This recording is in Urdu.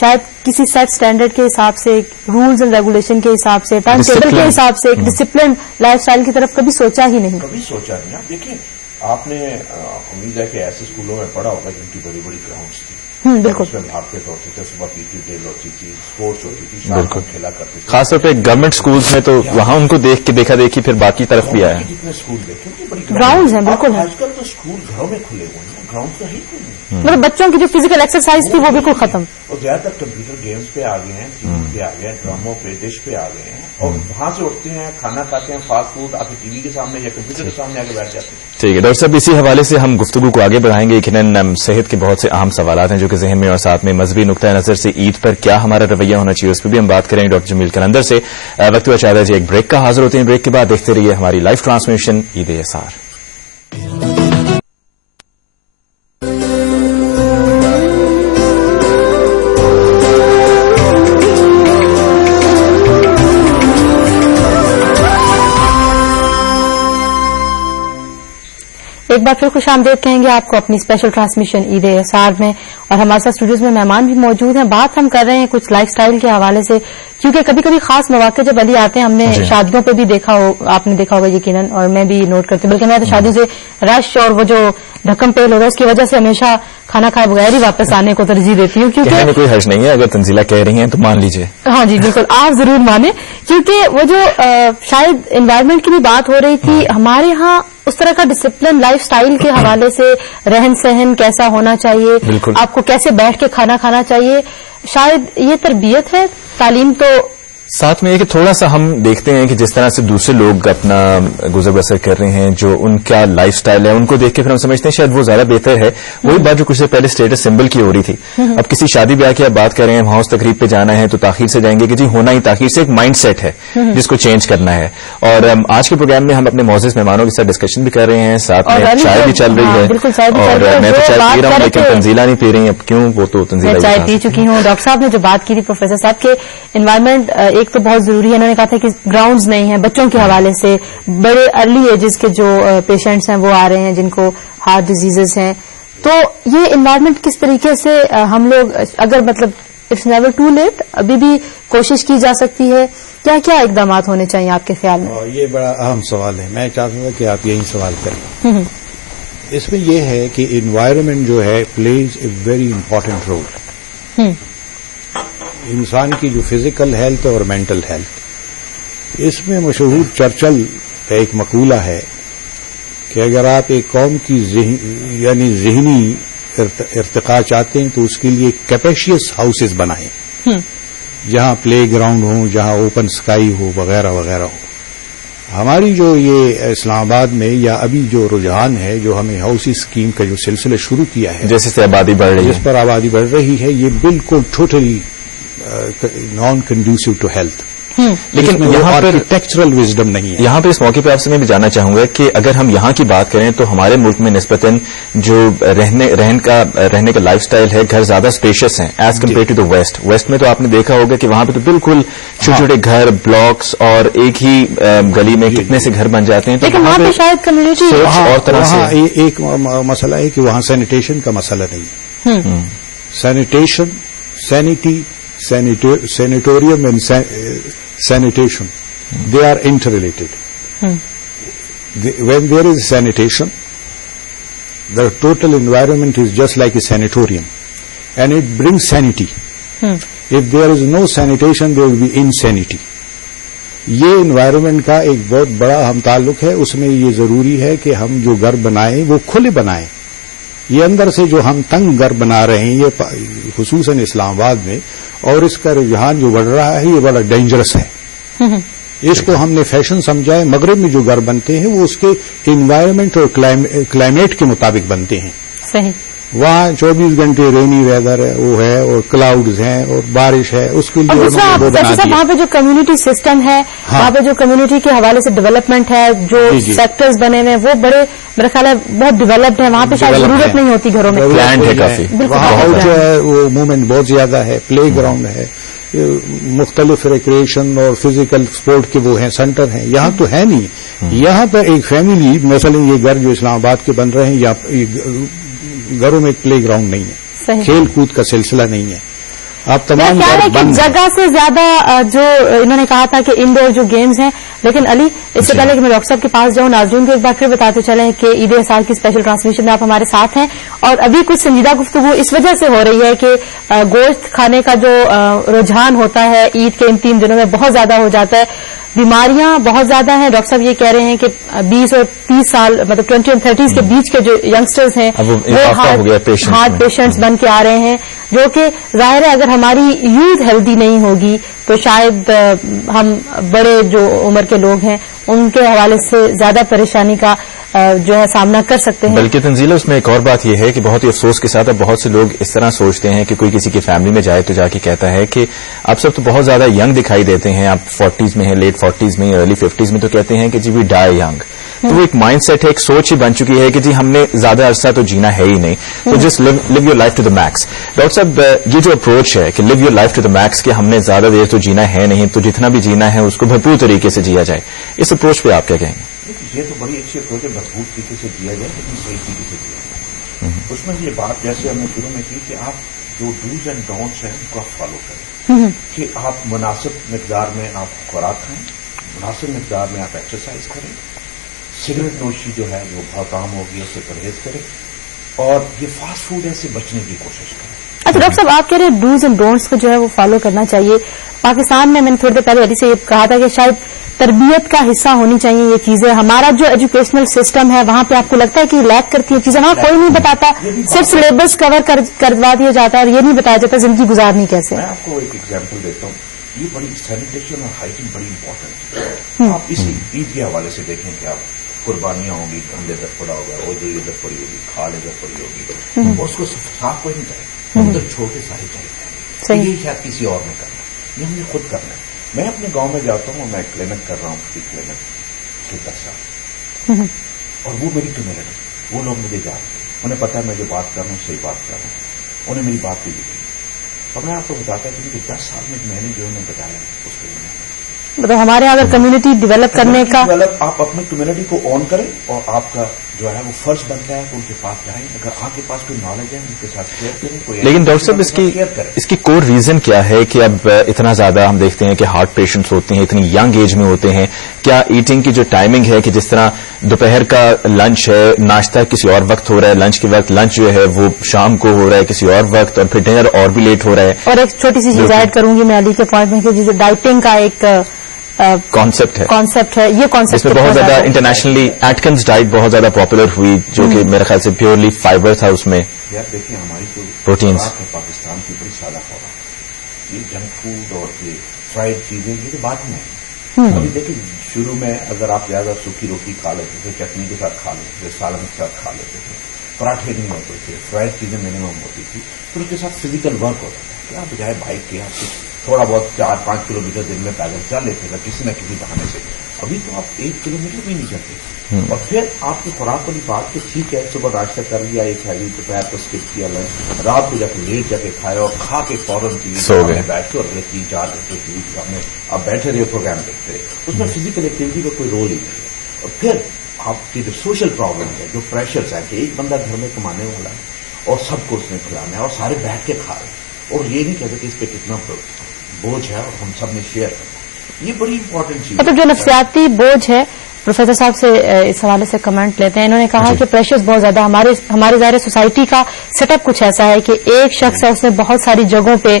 شاید کسی سیٹ اسٹینڈرڈ کے حساب سے، رولز اینڈ ریگولیشن کے حساب سے، ٹائم ٹیبل کے حساب سے، ایک ڈسپلن لائف اسٹائل کی طرف کبھی سوچا ہی نہیں. آپ دیکھیں، آپ نے امید ہے کہ ایسے اسکولوں میں پڑھا ہوگا جن کی بڑی بڑی گراؤنڈس تھی، بالکل اس میں بھاگتے دوڑتے تھے، صبح کی ڈرل ہوتی تھی، اسپورٹس ہوتی تھی، شام کو کھیلا کرتے تھے. خاص طور پہ گورنمنٹ اسکولس میں تو وہاں ان کو دیکھ کے دیکھا دیکھی پھر باقی طرف بھی آیا. جتنے اسکول دیکھیں بڑی گراؤنڈز ہیں، بالکل. آج کل تو اسکول گھروں میں کھلے ہوئے ہیں، گراؤنڈ تو ہی نہیں. مطلب بچوں کی جو فزیکل ایکسرسائز تھی وہ بالکل ختم. اور زیادہ تر کمپیوٹر گیمز پہ آ گئے ہیں، ٹی وی پہ آ گئے ہیں، ڈراموں پہ، ڈش پہ آ گئے ہیں، اور وہاں سے اٹھتے ہیں، کھانا کھاتے ہیں، فاسٹ فوڈ آ کے ٹی وی کے سامنے یا کمپیوٹر کے سامنے آ کے بیٹھ جاتے ہیں. ٹھیک ہے ڈاکٹر صاحب، اسی حوالے سے ہم گفتگو کو آگے بڑھائیں گے. یقیناً صحت کے بہت سے اہم سوالات ہیں جو کہ ذہن میں، اور ساتھ میں مذہبی نقطۂ نظر سے عید پر کیا ہمارا رویہ ہونا چاہیے اس پہ بھی ہم بات کریں گے ڈاکٹر جمیل قلندر سے. وقت ہوا چاہتا ہے جی ایک بریک کا، حاضر ہوتے ہیں بریک کے بعد. دیکھتے رہیے ہماری لائیو ٹرانسمیشن عید اسار. ایک بار پھر خوش آمدید کہیں گے آپ کو اپنی اسپیشل ٹرانسمیشن عید اسار میں، اور ہمارے ساتھ اسٹوڈیوز میں مہمان بھی موجود ہیں. بات ہم کر رہے ہیں کچھ لائف سٹائل کے حوالے سے، کیونکہ کبھی کبھی خاص مواقع جب علی آتے ہیں، ہم نے شادیوں پہ بھی دیکھا ہو، آپ نے دیکھا ہوگا یقیناً، اور میں بھی نوٹ کرتی ہوں، بلکہ میں تو شادیوں سے رش اور وہ جو ڈھکم پیل ہوگا اس کی وجہ سے ہمیشہ کھانا کھائے بغیر ہی واپس آنے کو ترجیح دیتی ہوں. کیونکہ کوئی حرج نہیں ہے، اگر تنزیلہ کہہ رہی ہیں تو مان لیجیے. ہاں جی بالکل، آپ ضرور مانیں، کیونکہ وہ جو شاید انوائرمنٹ کی بھی بات ہو رہی تھی، ہمارے ہاں اس طرح کا ڈسپلن لائف سٹائل کے حوالے سے، رہن سہن کیسا ہونا چاہیے، آپ کو کیسے بیٹھ کے کھانا کھانا چاہیے، شاید یہ تربیت ہے. تعلیم تو ساتھ میں یہ کہ تھوڑا سا ہم دیکھتے ہیں کہ جس طرح سے دوسرے لوگ اپنا گزر بسر کر رہے ہیں، جو ان کا لائف سٹائل ہے، ان کو دیکھ کے پھر ہم سمجھتے ہیں شاید وہ زیادہ بہتر ہے. وہی بات جو کچھ دیر پہلے اسٹیٹس سمبل کی ہو رہی تھی، اب کسی شادی بیاہ کی آپ بات کر رہے ہیں، وہاں اس تقریب پہ جانا ہے تو تاخیر سے جائیں گے کہ جی ہونا ہی تاخیر سے. ایک مائنڈ سیٹ ہے جس کو چینج کرنا ہے. اور آج کے پروگرام میں ہم اپنے معزز مہمانوں کے ساتھ ڈسکشن بھی کر رہے ہیں، ساتھ میں چائے بھی چل رہی ہے، اور میں تو چائے پی رہا ہوں لیکن تنزیلہ نہیں پی رہی. اب کیوں؟ وہ تو تنزیلہ چائے پی چکی ہوں. ڈاکٹر صاحب نے جو بات کی تھی پروفیسر صاحب کے، انوائرمنٹ ایک تو بہت ضروری ہے. انہوں نے کہا تھا کہ گراؤنڈز نہیں ہیں بچوں کے حوالے سے، بڑے ارلی ایجز کے جو پیشنٹس ہیں وہ آ رہے ہیں جن کو ہارٹ ڈیزیزز ہیں، تو یہ انوائرمنٹ کس طریقے سے ہم لوگ، اگر مطلب اٹس نیور ٹو لیٹ، ابھی بھی کوشش کی جا سکتی ہے، کیا کیا اقدامات ہونے چاہیے آپ کے خیال میں؟ یہ بڑا اہم سوال ہے، میں چاہتا ہوں کہ آپ یہی سوال کریں. اس میں یہ ہے کہ انوائرمنٹ جو ہے plays a very important role. انسان کی جو فزیکل ہیلتھ اور مینٹل ہیلتھ، اس میں مشہور چرچل کا ایک مقولہ ہے کہ اگر آپ ایک قوم کی ذہنی ارتقاء چاہتے ہیں تو اس کے لیے کیپیشیس ہاؤسز بنائیں، جہاں پلے گراؤنڈ ہوں، جہاں اوپن سکائی ہو، وغیرہ وغیرہ ہو. ہماری جو یہ اسلام آباد میں یا ابھی جو رجحان ہے، جو ہمیں ہاؤس اسکیم کا جو سلسلہ شروع کیا ہے، جیسے آبادی بڑھ رہی ہے، جس پر آبادی بڑھ رہی ہے، یہ بالکل totally non conducive to health. لیکن یہاں پر آرکیٹیکچرل وزڈم نہیں ہے. یہاں پہ اس موقع پہ آپ سے میں بھی جاننا چاہوں گا کہ اگر ہم یہاں کی بات کریں تو ہمارے ملک میں نسبتاً جو رہنے کا لائف سٹائل ہے، گھر زیادہ اسپیشیس ہیں as compared to the west میں. تو آپ نے دیکھا ہوگا کہ وہاں پہ تو بالکل چھوٹے چھوٹے گھر، بلاکس، اور ایک ہی گلی میں کتنے سے گھر بن جاتے ہیں. لیکن وہاں پہ شاید کمیونٹی اور طرح سے ایک مسئلہ ہے کہ وہاں سینیٹیشن کا مسئلہ نہیں ہے. Sanitation, sanity, sanatorium and sanitation, they are interrelated. When there is sanitation, the total environment is just like a sanatorium, and it brings sanity. If there is no sanitation, there will be insanity. یہ انوائرمنٹ کا ایک بہت بڑا ہم تعلق ہے. اس میں یہ ضروری ہے کہ ہم جو گھر بنائیں وہ کھلے بنائیں. یہ اندر سے جو ہم تنگ گھر بنا رہے ہیں، یہ خصوصاً اسلام آباد میں، اور اس کا رجحان جو بڑھ رہا ہے، یہ بڑا ڈینجرس ہے. اس کو ہم نے فیشن سمجھا ہے. مغرب میں جو گھر بنتے ہیں وہ اس کے انوائرمنٹ اور کلائمیٹ کے مطابق بنتے ہیں. صحیح. وہاں 24 گھنٹے رینی ویدر ہے، وہ ہے، اور کلاؤڈز ہیں اور بارش ہے، اس کے لیے وہاں پہ جو کمیونٹی سسٹم ہے، وہاں پہ جو کمیونٹی کے حوالے سے ڈیولپمنٹ ہے، جو سیکٹرز بنے ہوئے ہیں، وہ بڑے میرا خیال ہے بہت ڈیولپڈ ہے. وہاں پہ شاید ضرورت نہیں ہوتی گھروں میں. پلانڈ ہے کافی. وہاں جو ہے وہ موومنٹ بہت زیادہ ہے. پلے گراؤنڈ ہے، مختلف ریکریشن اور فزیکل سپورٹ کے وہ ہیں، سینٹر ہیں. یہاں تو ہے نہیں. یہاں پر ایک فیملی، مثلا یہ گھر جو اسلام آباد کے بن رہے ہیں، گھروں میں ایک پلے گراؤنڈ نہیں ہے، کھیل کود کا سلسلہ نہیں ہے. آپ تمام خیال ہے کہ جگہ سے زیادہ جو انہوں نے کہا تھا کہ انڈور جو گیمز ہیں، لیکن علی اس سے پہلے کہ میں ڈاکٹر صاحب کے پاس جاؤں، ناظرین کو ایک بار پھر بتاتے چلیں کہ عید اسحاق کی اسپیشل ٹرانسمیشن میں آپ ہمارے ساتھ ہیں، اور ابھی کچھ سنجیدہ گفتگو اس وجہ سے ہو رہی ہے کہ گوشت کھانے کا جو رجحان ہوتا ہے عید کے ان 3 دنوں میں بہت زیادہ ہو جاتا ہے، بیماریاں بہت زیادہ ہیں. ڈاکٹر صاحب یہ کہہ رہے ہیں کہ 20 اور 30 سال مطلب 20 اور 30 کے بیچ کے جو ینگسٹرز ہیں وہ ہارٹ پیشنٹس بن کے آ رہے ہیں، جو کہ ظاہر ہے اگر ہماری یوتھ ہیلدی نہیں ہوگی تو شاید ہم بڑے جو عمر کے لوگ ہیں ان کے حوالے سے زیادہ پریشانی کا جو ہے سامنا کر سکتے ہیں. بلکہ تنزیلہ اس میں ایک اور بات یہ ہے کہ بہت ہی افسوس کے ساتھ اب بہت سے لوگ اس طرح سوچتے ہیں کہ کوئی کسی کی فیملی میں جائے تو جا کے کہتا ہے کہ آپ سب تو بہت زیادہ ینگ دکھائی دیتے ہیں، آپ 40s میں ہیں، لیٹ 40s میں، ارلی 50s میں، تو کہتے ہیں کہ جی وی ڈائی ینگ. تو وہ ایک مائنڈ سیٹ ہے، ایک سوچ ہی بن چکی ہے کہ جی ہم نے زیادہ عرصہ تو جینا ہے ہی نہیں، تو just live your life to the max. Doctor صاحب یہ جو اپروچ ہے کہ live your life to the max کہ ہم نے زیادہ دیر تو جینا ہے نہیں، تو جتنا بھی جینا ہے اس کو بھرپور طریقے سے جیا جائے، اس اپروچ پہ آپ کیا کہیں گے؟ یہ تو بڑی اچھی اپروچ ہے، بھرپور طریقے سے دیا جائے لیکن صحیح طریقے سے دیا جائے. اس میں یہ بات جیسے ہم نے شروع میں کی کہ آپ جو ڈوز اینڈ ڈونٹس ہیں ان کو آپ فالو کریں، کہ آپ مناسب مقدار میں آپ خوراک کھائیں، مناسب مقدار میں آپ ایکسرسائز کریں، سگریٹ نوشی جو ہے وہ بہت عام ہوگی اس سے پرہیز کریں، اور یہ فاسٹ فوڈ ہے اس سے بچنے کی کوشش کریں. اچھا ڈاکٹر صاحب آپ کہہ رہے ہیں ڈوز اینڈ ڈونٹس کو جو ہے وہ فالو کرنا چاہیے. پاکستان میں نے تھوڑی دیر پہلے علی سے یہ کہا تھا کہ شاید تربیت کا حصہ ہونی چاہیے یہ چیزیں. ہمارا جو ایجوکیشنل سسٹم ہے وہاں پہ آپ کو لگتا ہے کہ لیک کرتی ہیں چیزیں، وہاں کوئی نہیں بتاتا، صرف سلیبس کور کروا دیا جاتا ہے اور یہ نہیں بتایا جاتا زندگی گزارنی کیسے. میں آپ کو ایک ایگزامپل دیتا ہوں، یہ بڑی سینیٹیشن اور ہائیجین بڑی امپورٹنٹ ہے. آپ اسی عید کے حوالے سے دیکھیں کہ آپ قربانیاں ہوں گی، گندے ادھر پڑا ہوگا، اوجری ادھر پڑی ہوگی، کھال ادھر پڑی ہوگی، اور اس کو صاف کوئی نہیں کرے، ادھر چھوڑ کے ساری چلے جائیں. یہ شاید کسی اور نے کرنا، یہ ہم نے خود کرنا ہے. میں اپنے گاؤں میں جاتا ہوں، میں کلینک کر رہا ہوں، فری کلینک سے 10 سال، اور وہ میری کمیونٹی، وہ لوگ مجھے جانتے ہیں، انہیں پتا ہے میں جو بات کر رہا ہوں صحیح بات کر رہا ہوں، انہیں میری بات بھی لکھی. اور میں آپ کو بتاتا کہ مجھے 10 سال میں نے جو انہیں بتایا اس کے لیے مطلب ہمارے یہاں اگر کمیونٹی ڈیولپ کرنے کا آپ اپنی کمیونٹی کو آن کریں، اور آپ کا جو ہے وہ فرض بنتا ہے کہ ان کے پاس جائیں، اگر آپ کے پاس کوئی نالج ہے ان کے ساتھ شیئر کریں. لیکن ڈاکٹر صاحب اس کی کور ریزن کیا ہے کہ اب اتنا زیادہ ہم دیکھتے ہیں کہ ہارٹ پیشنٹس ہوتے ہیں، اتنی ینگ ایج میں ہوتے ہیں؟ کیا ایٹنگ کی جو ٹائمنگ ہے کہ جس طرح دوپہر کا لنچ ہے، ناشتہ کسی اور وقت ہو رہا ہے، لنچ کے وقت لنچ جو ہے وہ شام کو ہو رہا ہے کسی اور وقت، اور پھر ڈنر اور بھی لیٹ ہو رہا ہے. اور ایک چھوٹی سی چیز ایڈ کروں گی میں علی کے پوائنٹ میں کہ جو ڈائٹنگ کا ایک کانسیپٹ ہے، یہ کانسیپٹ اس میں بہت زیادہ انٹرنیشنلی ایٹکنز ڈائٹ بہت زیادہ پاپولر ہوئی، جو کہ میرے خیال سے پیورلی فائبر تھا اس میں. یار دیکھیں ہماری جو پروٹینز ہے پاکستان کی بڑی سادہ خوراک، یہ جنک فوڈ اور یہ فرائڈ چیزیں یہ تو بعد میں ہیں. ابھی دیکھیں شروع میں اگر آپ زیادہ سوکھی روٹی کھا لیتے تھے، چٹنی کے ساتھ کھا لیتے تھے، سالن کے ساتھ کھا لیتے تھے، پراٹھے نہیں ہوتے تھے، فرائڈ چیزیں منیمم ہوتی تھی، پھر اس کے ساتھ فزیکل ورک ہوتا تھا کہ آپ بجائے بائک کے آپ تھوڑا بہت 4-5 کلومیٹر دن میں پیدل چل لیتے تھے کسی نہ کسی بہانے سے. ابھی تو آپ 1 کلومیٹر بھی نہیں چلتے. اور پھر آپ کی خوراک والی بات کہ ٹھیک ہے صبح ناشتہ کر لیا، ایک ہیوی دوپہر کو اسکپ کیا لنچ، رات کو جا کے لیٹ جا کے کھایا اور کھا کے فوراً ٹی وی بیٹھ کے اور 3-4 گھنٹے ٹی وی سامنے آپ بیٹھے رہے پروگرام دیکھتے رہے، اس میں فزیکل ایکٹیویٹی کا کوئی رول ہی نہیں ہے. اور پھر آپ کی جو سوشل پرابلم ہے، جو پریشرز ہے کہ ایک بندہ گھر میں کمانے والا ہے اور سب کو اس نے کھلانا ہے اور سارے بیٹھ کے کھا رہے ہیں، اور یہ نہیں کہتے کہ اس پہ کتنا بوجھ ہے اور ہم سب نے شیئر کرنا. یہ بڑی امپورٹنٹ چیز ہے. مطلب جو نفسیاتی بوجھ ہے، پروفیسر صاحب سے اس حوالے سے کمنٹ لیتے ہیں. انہوں نے کہا کہ پریشرز بہت زیادہ ہمارے ظاہر سوسائٹی کا سیٹ اپ کچھ ایسا ہے کہ ایک شخص ہے اس نے بہت ساری جگہوں پہ